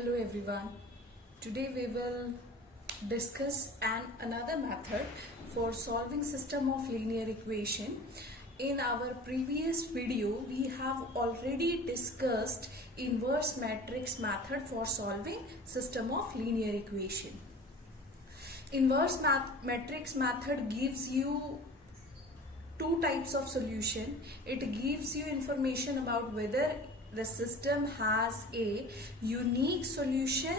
Hello everyone. Today we will discuss another method for solving system of linear equation. In our previous video we have already discussed inverse matrix method for solving system of linear equation. Inverse matrix method gives you two types of solution. It gives you information about whether the system has a unique solution,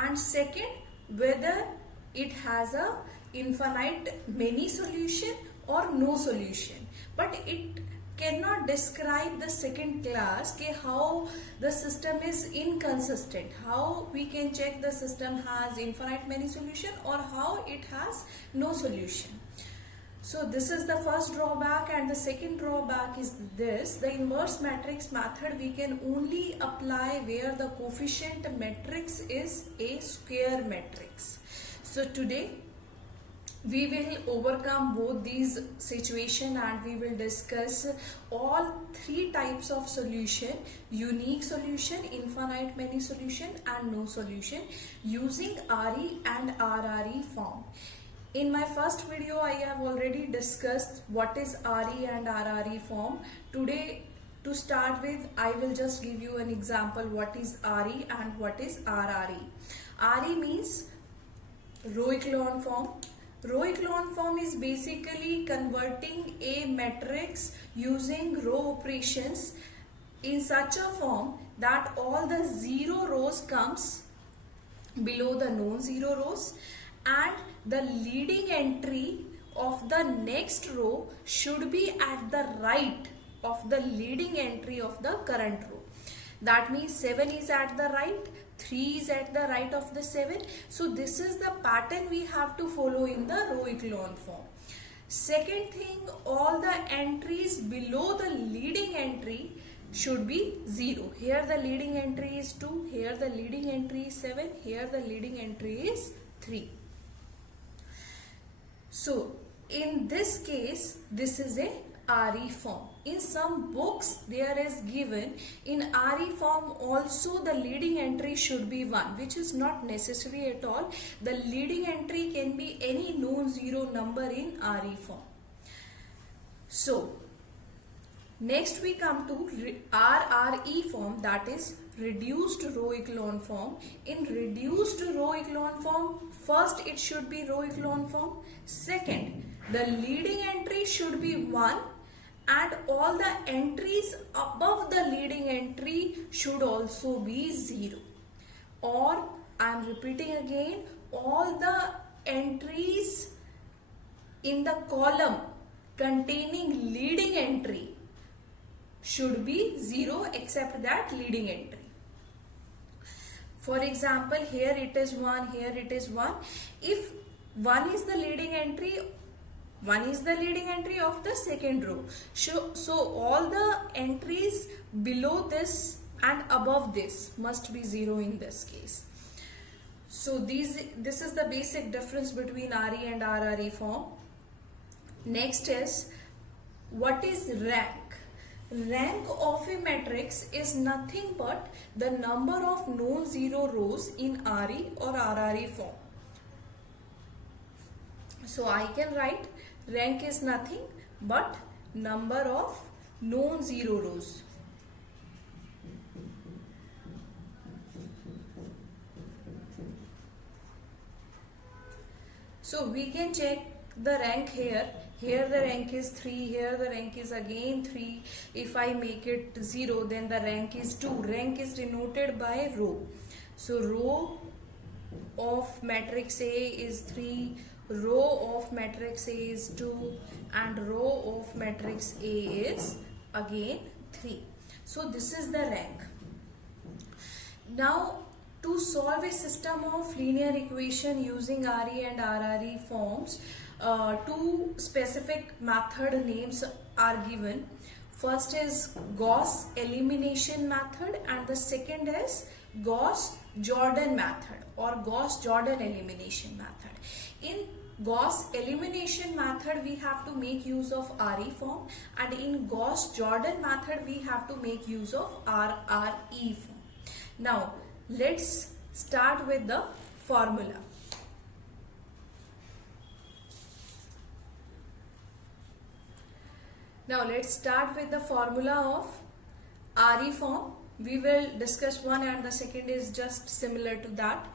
and second, whether it has a infinite many solution or no solution. But it cannot describe the second class ke how the system is inconsistent, how we can check the system has infinite many solution or how it has no solution. So this is the first drawback, and the second drawback is this: the inverse matrix method we can only apply where the coefficient matrix is a square matrix. So today we will overcome both these situations and we will discuss all three types of solution: unique solution, infinite many solution and no solution, using RE and RRE form. In my first video, I have already discussed what is RE and RRE form. Today, to start with, I will just give you an example what is RE and what is RRE. RE means row echelon form. Row echelon form is basically converting a matrix using row operations in such a form that all the zero rows comes below the non-zero rows, and the leading entry of the next row should be at the right of the leading entry of the current row. That means 7 is at the right, 3 is at the right of the 7. So this is the pattern we have to follow in the row echelon form. Second thing, all the entries below the leading entry should be 0. Here the leading entry is 2, here the leading entry is 7, here the leading entry is 3. So in this case, this is a RE form. In some books there is given in RE form also the leading entry should be 1, which is not necessary at all. The leading entry can be any non-zero number in RE form. So next we come to RRE form, that is reduced row echelon form. In reduced row echelon form, first it should be row echelon form. Second, the leading entry should be 1 and all the entries above the leading entry should also be 0. Or I am repeating again, all the entries in the column containing leading entry should be 0 except that leading entry. For example, here it is 1, here it is 1. If 1 is the leading entry, 1 is the leading entry of the second row. So all the entries below this and above this must be 0 in this case. So this is the basic difference between RE and RRE form. Next is, what is rank? Rank of a matrix is nothing but the number of non-zero rows in RE or RRE form. So I can write rank is nothing but number of non-zero rows. So we can check the rank here. Here the rank is 3, here the rank is again 3. If I make it 0, then the rank is 2. Rank is denoted by row. So row of matrix A is 3, row of matrix A is 2, and row of matrix A is again 3. So this is the rank. Now to solve a system of linear equation using RE and RRE forms, two specific method names are given. First is Gauss elimination method and the second is Gauss-Jordan method or Gauss-Jordan elimination method. In Gauss elimination method we have to make use of RE form, and in Gauss-Jordan method we have to make use of RRE form. Now let's start with the formula. Now let's start with the formula of RE form. We will discuss one and the second is just similar to that.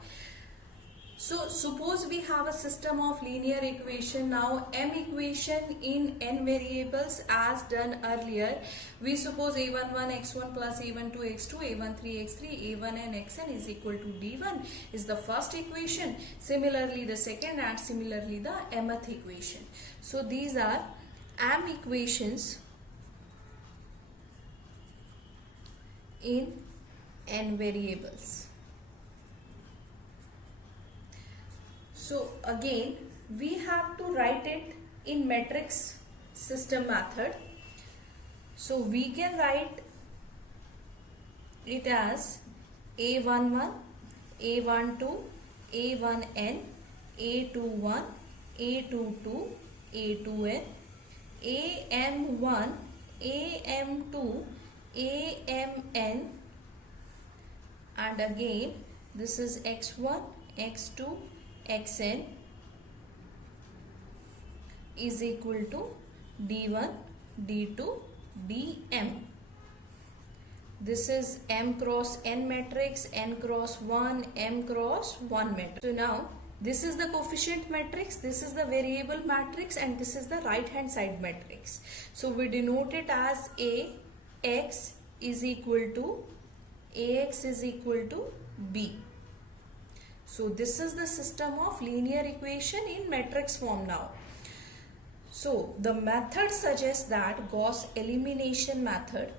So suppose we have a system of linear equation. Now m equation in n variables as done earlier. We suppose a11 x1 plus a12 x2, a13 x3, a1n xn is equal to d1 is the first equation. Similarly the second and similarly the mth equation. So these are m equations in n variables. So again we have to write it in matrix system method. So we can write it as a11, a12, a1n, a21, a22, a2n, am1, am2, amn, and again this is x1, x2, xn is equal to d1, d2, dm. This is m cross n matrix, n cross 1, m cross 1 matrix. So now this is the coefficient matrix, this is the variable matrix, and this is the right hand side matrix. So we denote it as ax is equal to b. So this is the system of linear equation in matrix form now. So the method suggests that Gauss elimination method.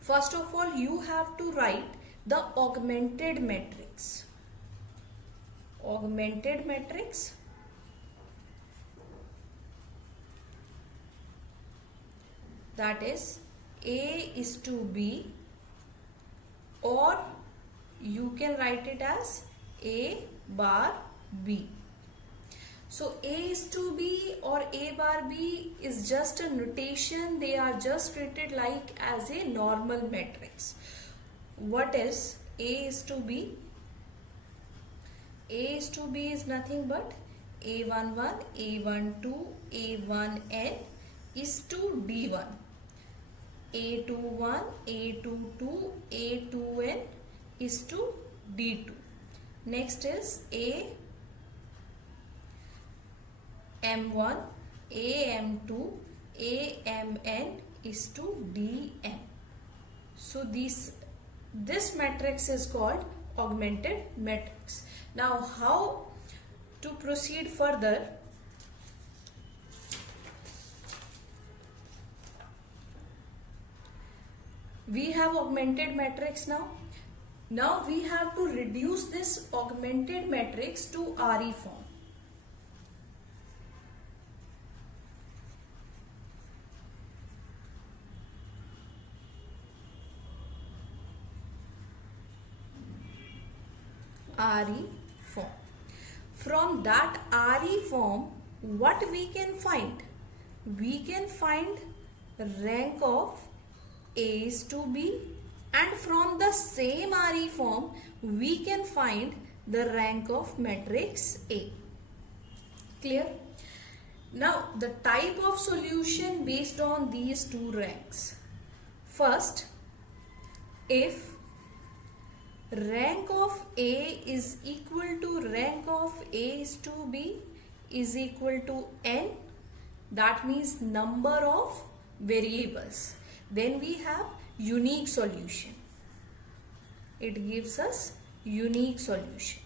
First of all, you have to write the augmented matrix. Augmented matrix that is A is to B, or you can write it as A bar B. So A is to B or A bar B is just a notation. They are just treated like as a normal matrix. What is A is to B? A is to B is nothing but A11, A12, A1n is to D1. A21, A22, A2n is to D2. Next is AM1, AM2, AMN is to DM. So this matrix is called augmented matrix. Now how to proceed further? We have augmented matrix now. Now we have to reduce this augmented matrix to RE form. RE form. From that RE form, what we can find? We can find rank of A is to B, and from the same RE form we can find the rank of matrix A. Clear? Now the type of solution based on these two ranks. First, if rank of A is equal to rank of A is to B is equal to n, that means number of variables, then we have unique solution. It gives us unique solution.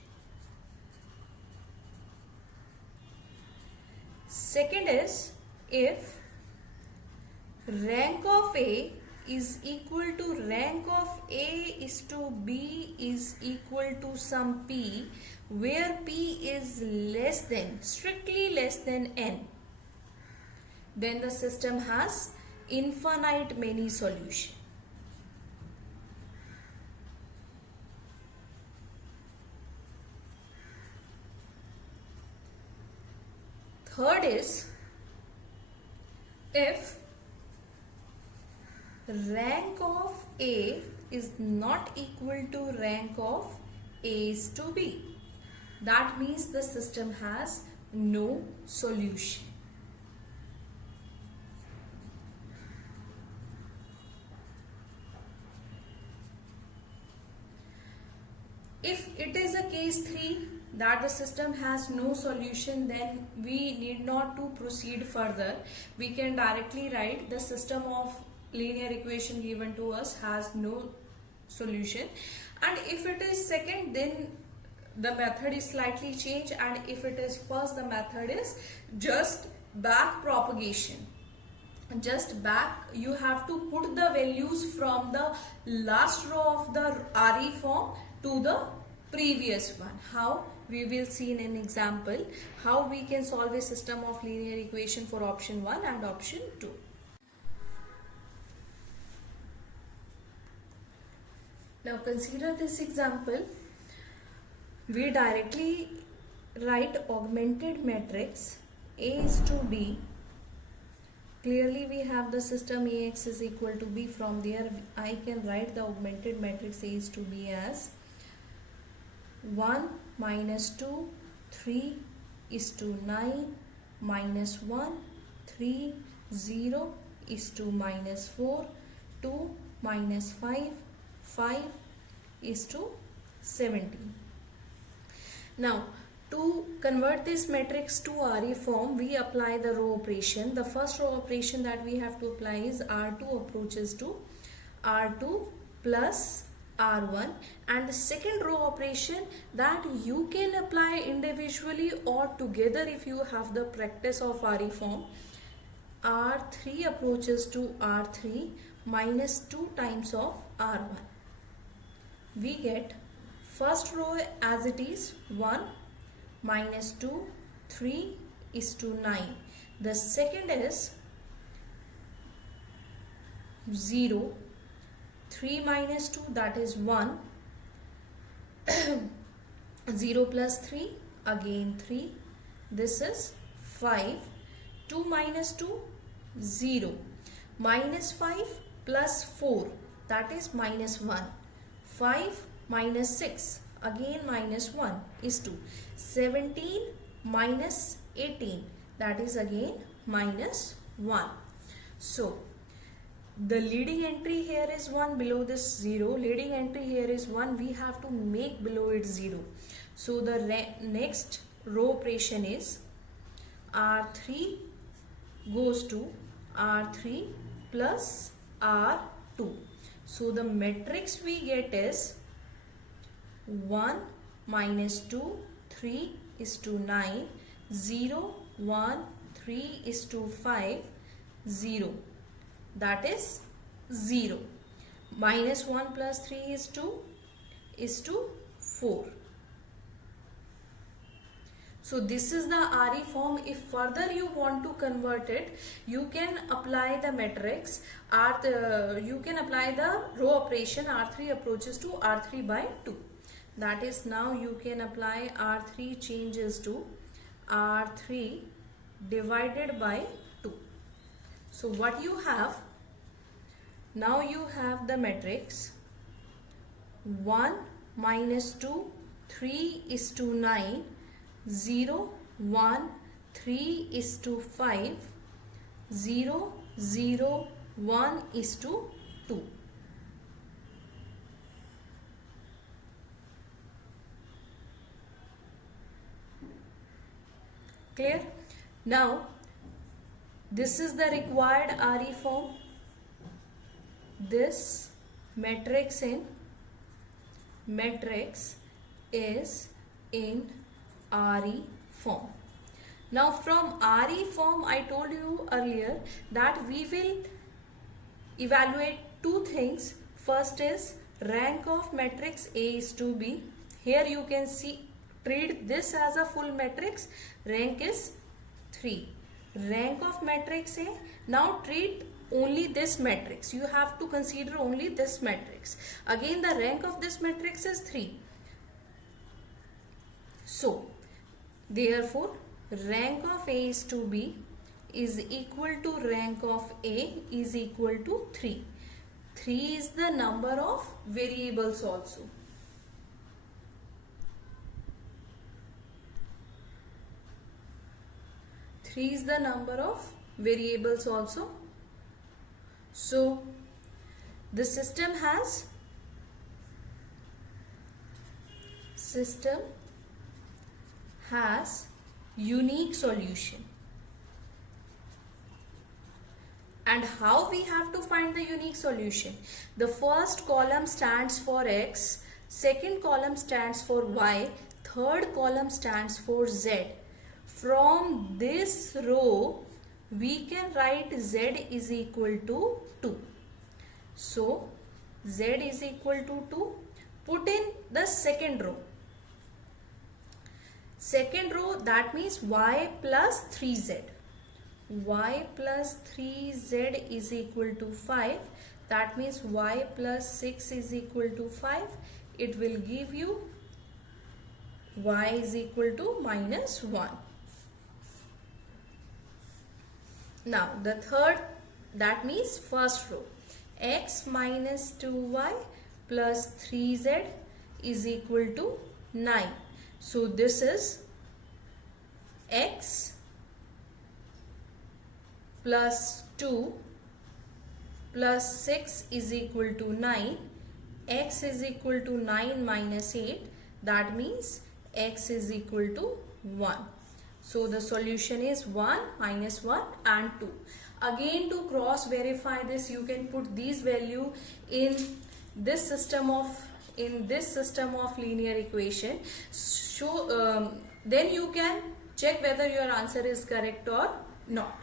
Second is if rank of A is equal to rank of A is to B is equal to some P, where P is less than, strictly less than n, then the system has infinite many solution. Third is if rank of A is not equal to rank of A is to B. That means the system has no solution. If it is a case 3 that the system has no solution, then we need not to proceed further. We can directly write the system of linear equation given to us has no solution. And if it is second, then the method is slightly changed, and if it is first, the method is just back propagation. Just back, you have to put the values from the last row of the RE form to the previous one. How? We will see in an example how we can solve a system of linear equation for option 1 and option 2. Now consider this example. We directly write augmented matrix A is to B. Clearly we have the system AX is equal to B. From there I can write the augmented matrix A is to B as 1 minus 2, 3 is to 9, minus 1, 3, 0 is to minus 4, 2 minus 5, 5 is to 17. Now, to convert this matrix to RE form, we apply the row operation. The first row operation that we have to apply is R2 approaches to R2 plus R1, and the second row operation that you can apply individually or together if you have the practice of RE form. R3 approaches to R3 minus 2 times of R1. We get first row as it is 1 minus 2, 3 is to 9. The second is 0, 3 minus 2, that is 1, 0 plus 3, again 3, this is 5, 2 minus 2, 0, minus 5 plus 4, that is minus 1, 5 minus 6, again minus 1 is 2, 17 minus 18, that is again minus 1. So the leading entry here is 1, below this 0, leading entry here is 1, we have to make below it 0. So the next row operation is R3 goes to R3 plus R2. So the matrix we get is 1 minus 2, 3 is to 9, 0, 1, 3 is to 5, 0. That is 0. Minus 1 plus 3 is to 4. So this is the RE form. If further you want to convert it, you can apply the matrix you can apply the row operation R3 approaches to R3 by 2. That is, now you can apply R3 changes to R3 divided by 2. So what you have, now you have the matrix 1 minus 2, 3 is to 9, 0, 1, 3 is to 5, 0, 0, 1 is to 2. Clear? Now this is the required RE form. This matrix is in RE form. Now from RE form, I told you earlier that we will evaluate two things. First is rank of matrix A is to B. Here you can see, treat this as a full matrix. Rank is 3. Rank of matrix A. Now treat only this matrix. You have to consider only this matrix. Again, the rank of this matrix is 3. So therefore rank of A is to B is equal to rank of A is equal to 3. 3 is the number of variables also. Three is the number of variables also. So the system has unique solution. And how we have to find the unique solution? The first column stands for X, second column stands for Y, third column stands for Z. From this row, we can write Z is equal to 2. So, Z is equal to 2. Put in the second row. Second row, that means Y plus 3Z. Y plus 3Z is equal to 5. That means Y plus 6 is equal to 5. It will give you Y is equal to minus 1. Now the third, that means first row, X minus 2Y plus 3Z is equal to 9. So this is X plus 2 plus 6 is equal to 9. X is equal to 9 minus 8. That means X is equal to 1. So the solution is 1, minus 1 and 2. Again, to cross verify this, you can put these value in this system of linear equation. So then you can check whether your answer is correct or not.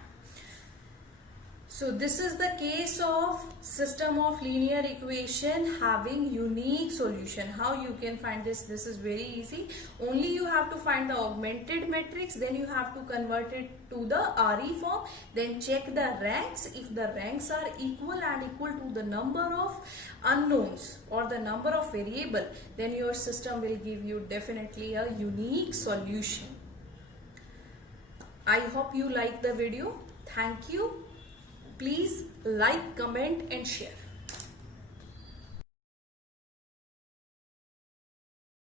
So this is the case of system of linear equation having unique solution. How you can find this? This is very easy. Only you have to find the augmented matrix, then you have to convert it to the RE form, then check the ranks. If the ranks are equal and equal to the number of unknowns or the number of variable, then your system will give you definitely a unique solution. I hope you like the video. Thank you. Please like, comment and share.